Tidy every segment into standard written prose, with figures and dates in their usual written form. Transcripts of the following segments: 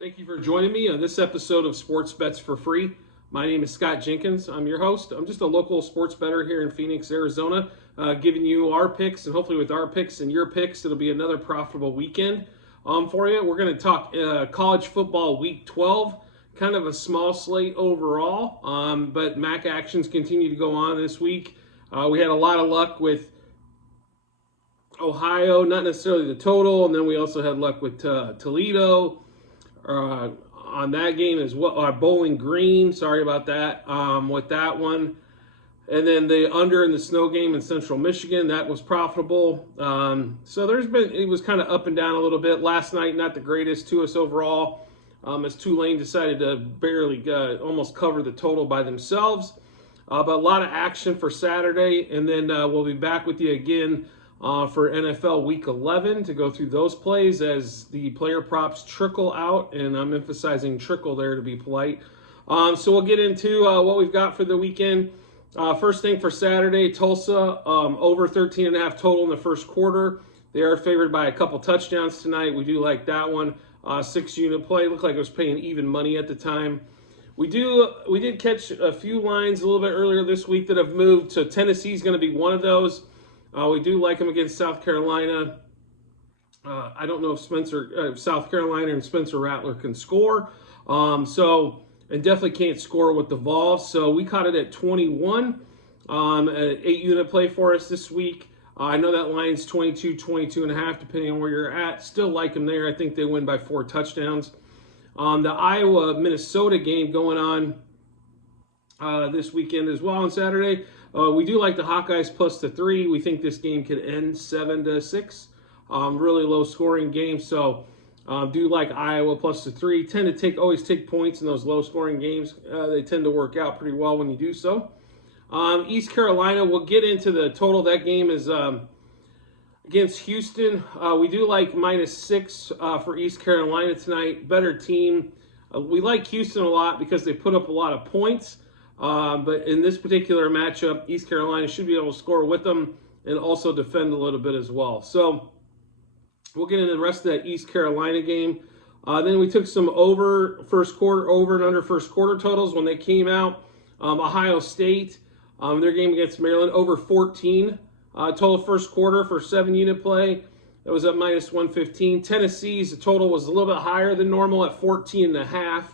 Thank you for joining me on this episode of Sports Bets for Free. My name is Scott Jenkins. I'm your host. I'm just a local sports bettor here in Phoenix, Arizona, giving you our picks, and hopefully with our picks and your picks, it'll be another profitable weekend for you. We're going to talk college football week 12, kind of a small slate overall, but MAC actions continue to go on this week. We had a lot of luck with Ohio, not necessarily the total, and then we also had luck with Toledo. On that game as well. Bowling Green, sorry about that, with that one. And then the under in the snow game in Central Michigan, that was profitable. So it was kind of up and down a little bit. Last night, not the greatest to us overall, as Tulane decided to barely almost cover the total by themselves. But a lot of action for Saturday, and then we'll be back with you again for NFL Week 11 to go through those plays as the player props trickle out, and I'm emphasizing trickle there to be polite. So we'll get into what we've got for the weekend. First thing for Saturday, Tulsa, over 13.5 total in the first quarter. They are favored by a couple touchdowns tonight. We do like that one. 6-unit play. Looked like it was paying even money at the time. We did catch a few lines a little bit earlier this week that have moved, so Tennessee's going to be one of those. We do like them against South Carolina. I don't know if South Carolina and Spencer Rattler can score. And definitely can't score with the Vols. So we caught it at 21, an 8-unit play for us this week. I know that line's 22.5, depending on where you're at. Still like them there. I think they win by 4 touchdowns. The Iowa-Minnesota game going on this weekend as well on Saturday. We do like the Hawkeyes plus the 3. We think this game could end 7-6. Really low scoring game. So do like Iowa plus the 3. Tend to always take points in those low scoring games. They tend to work out pretty well when you do so. East Carolina, we'll get into the total. That game is against Houston. We do like -6 for East Carolina tonight. Better team. We like Houston a lot because they put up a lot of points. But in this particular matchup, East Carolina should be able to score with them and also defend a little bit as well. So we'll get into the rest of that East Carolina game. Then we took some over and under first quarter totals when they came out. Ohio State, their game against Maryland, over 14 total first quarter for 7-unit play. That was at -115. Tennessee's total was a little bit higher than normal at 14.5.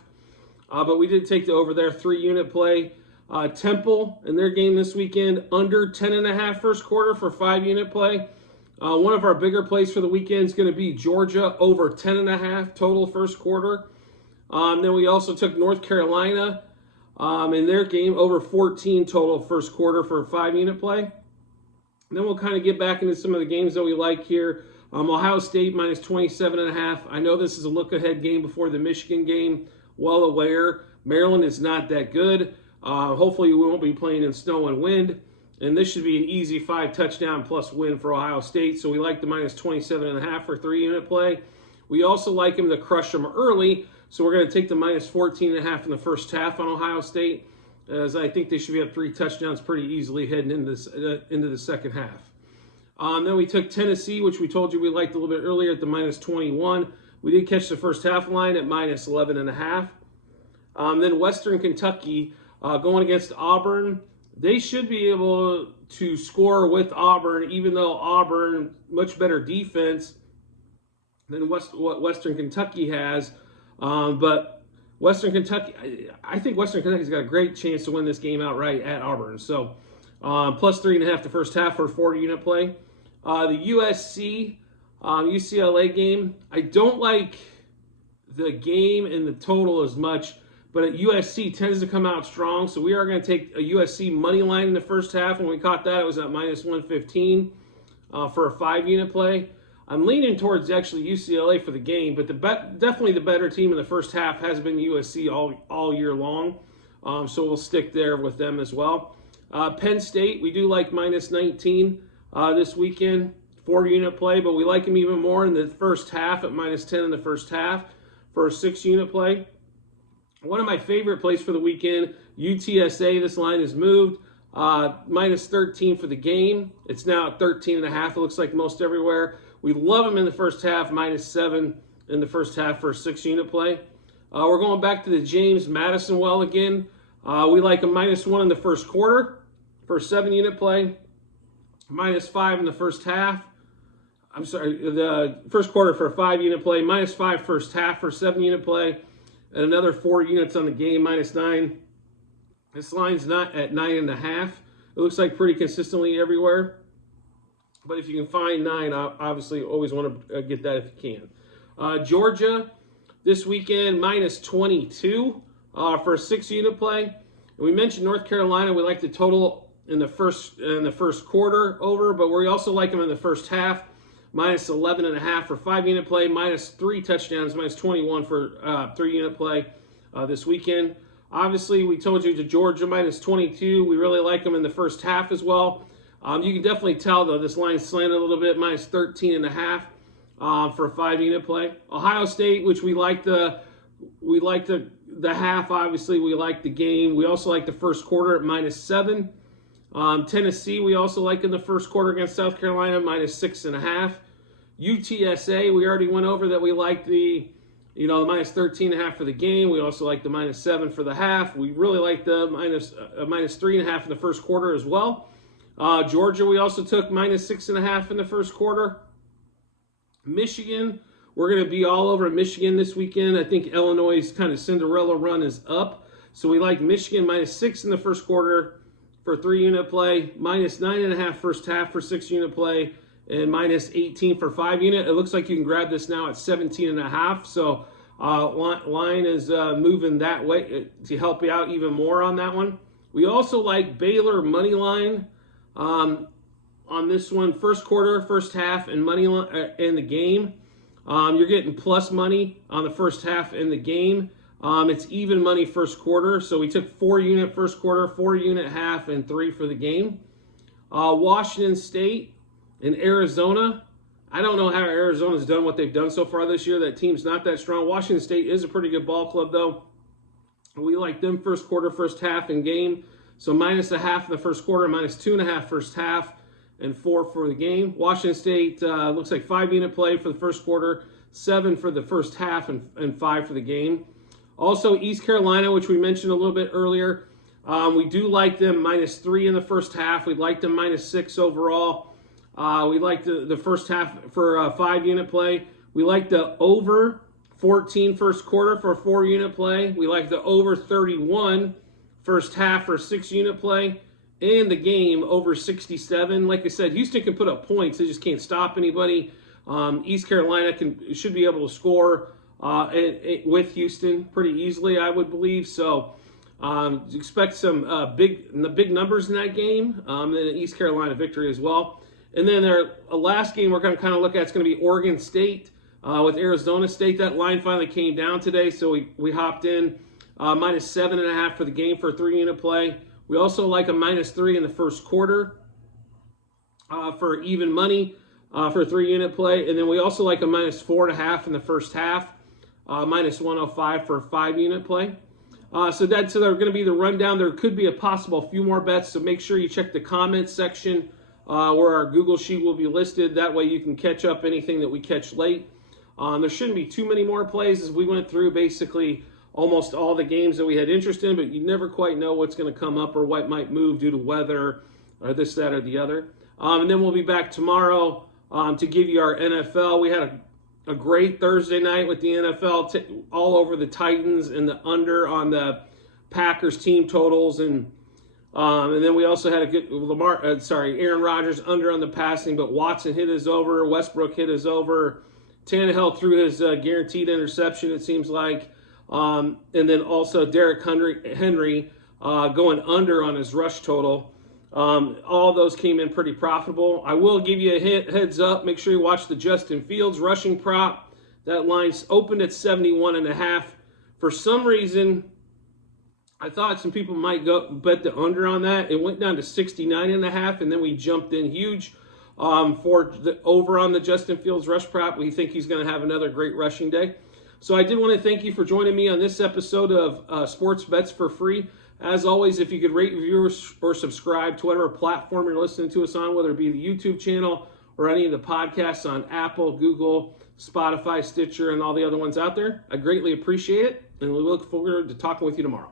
But we did take the over there, 3-unit play. Temple in their game this weekend, under 10.5 first quarter for 5-unit play. One of our bigger plays for the weekend is going to be Georgia, over 10.5 total first quarter. Then we also took North Carolina in their game, over 14 total first quarter for a 5-unit play. And then we'll kind of get back into some of the games that we like here. Ohio State -27.5. I know this is a look-ahead game before the Michigan game. Well aware. Maryland is not that good. Hopefully we won't be playing in snow and wind. And this should be an easy 5-touchdown plus win for Ohio State. So we like the -27.5 for 3-unit play. We also like them to crush them early. So we're going to take the -14.5 in the first half on Ohio State, as I think they should be up 3 touchdowns pretty easily heading into the second half. Then we took Tennessee, which we told you we liked a little bit earlier, at the -21. We did catch the first half line at -11.5. Then Western Kentucky going against Auburn. They should be able to score with Auburn, even though Auburn, much better defense than what Western Kentucky has. But Western Kentucky, I think Western Kentucky's got a great chance to win this game outright at Auburn. So plus 3.5 the first half for 4-unit play. The USC UCLA game, I don't like the game and the total as much, but USC tends to come out strong, so we are going to take a USC money line in the first half. When we caught that, it was at -115 for a 5-unit play. I'm leaning towards actually UCLA for the game, but definitely the better team in the first half has been USC all year long, so we'll stick there with them as well. Penn State, we do like -19 this weekend. 4-unit play, but we like them even more in the first half at -10 in the first half for a 6-unit play. One of my favorite plays for the weekend, UTSA, this line is moved, -13 for the game. It's now at 13.5, it looks like most everywhere. We love them in the first half, -7 in the first half for a 6-unit play. We're going back to the James Madison well again. We like a -1 in the first quarter for 7-unit play, -5 in the first half. I'm sorry, the first quarter for a 5-unit play, -5 first half for 7-unit play, and another 4 units on the game, -9. This line's not at 9.5. It looks like pretty consistently everywhere. But if you can find 9, obviously always want to get that if you can. Georgia, this weekend, -22 for a 6-unit play. And we mentioned North Carolina. We like the total in the first quarter over, but we also like them in the first half. -11.5 for 5-unit play, -3 touchdowns, -21 for 3-unit play this weekend. Obviously, we told you to Georgia -22. We really like them in the first half as well. You can definitely tell, though, this line slanted a little bit, -13.5 for a 5-unit play. Ohio State, which we like the half. Obviously, we like the game. We also like the first quarter at -7. Tennessee, we also like in the first quarter against South Carolina, -6.5. UTSA, we already went over that we like the -13.5 for the game. We also like the -7 for the half. We really like the -3.5 in the first quarter as well. Georgia, we also took -6.5 in the first quarter. Michigan, we're going to be all over Michigan this weekend. I think Illinois' kind of Cinderella run is up. So we like Michigan -6 in the first quarter for 3-unit play, -9.5 first half for 6-unit play, and -18 for 5-unit. It looks like you can grab this now at 17.5. So line is moving that way to help you out even more on that one. We also like Baylor money line on this one. First quarter, first half, and money line in the game. You're getting plus money on the first half in the game. It's even money first quarter. So we took 4-unit first quarter, 4-unit half, and 3 for the game. Washington State and Arizona. I don't know how Arizona's done what they've done so far this year. That team's not that strong. Washington State is a pretty good ball club, though. We like them first quarter, first half, and game. So -0.5 in the first quarter, -2.5 first half, and 4 for the game. Washington State looks like 5-unit play for the first quarter, 7 for the first half, and 5 for the game. Also, East Carolina, which we mentioned a little bit earlier, we do like them -3 in the first half. We like them -6 overall. We like the first half for 5-unit play. We like the over 14 first quarter for a 4-unit play. We like the over 31 first half for 6-unit play. And the game over 67. Like I said, Houston can put up points. They just can't stop anybody. East Carolina should be able to score with Houston pretty easily, I would believe. So expect some big numbers in that game, and an East Carolina victory as well. And then their last game we're going to kind of look at is going to be Oregon State with Arizona State. That line finally came down today, so we hopped in -7.5 for the game for a 3-unit play. We also like a -3 in the first quarter for even money for a 3-unit play. And then we also like a -4.5 in the first half, -105 for a 5-unit play. So they're going to be the rundown. There could be a possible few more bets, so make sure you check the comments section where our Google Sheet will be listed. That way you can catch up anything that we catch late. There shouldn't be too many more plays as we went through basically almost all the games that we had interest in, but you never quite know what's going to come up or what might move due to weather or this, that, or the other. And then we'll be back tomorrow to give you our NFL. We had a great Thursday night with the NFL all over the Titans and the under on the Packers team totals, and then we also had a good Aaron Rodgers under on the passing, but Watson hit his over, Westbrook hit his over, Tannehill threw his guaranteed interception, it seems like. And then also Derrick Henry going under on his rush total. All those came in pretty profitable. I will give you a heads up. Make sure you watch the Justin Fields rushing prop. That line's opened at 71.5. For some reason, I thought some people might go bet the under on that. It went down to 69.5, and then we jumped in huge for the over on the Justin Fields rush prop. We think he's going to have another great rushing day. So I did want to thank you for joining me on this episode of Sports Bets for Free. As always, if you could rate, review, or subscribe to whatever platform you're listening to us on, whether it be the YouTube channel or any of the podcasts on Apple, Google, Spotify, Stitcher, and all the other ones out there, I greatly appreciate it. And we look forward to talking with you tomorrow.